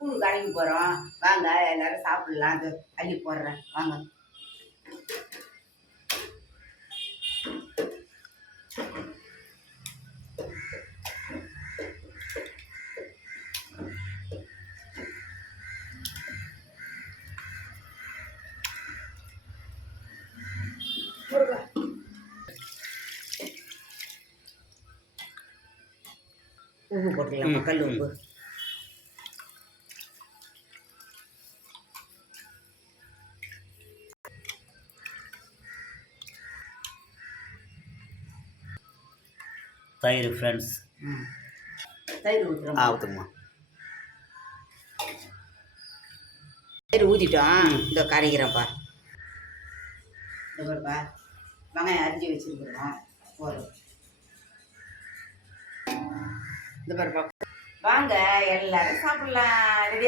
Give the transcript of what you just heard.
பூ கடைக்கு போகிறோம். வாங்க எல்லாரும் சாப்பிட்லாம். அது அள்ளி போடுறேன் வாங்க. உப்பு போட்டுக்கலாம், கல் உப்பு. தயிர் ஃப்ரெண்ட்ஸ். தயிர் ஊற்றுறோம். ஊற்றுங்கம்மா. தயிர் ஊற்றிட்டோம். இந்த கரைக்கிறேன்ப்பா. இந்த பாருப்பா, வெங்காயம் அரிஞ்சு வச்சுருக்குறோம் போதும். இந்த பாருப்பா, வாங்க எல்லாரும் சாப்பிட்லாம். ரெடி.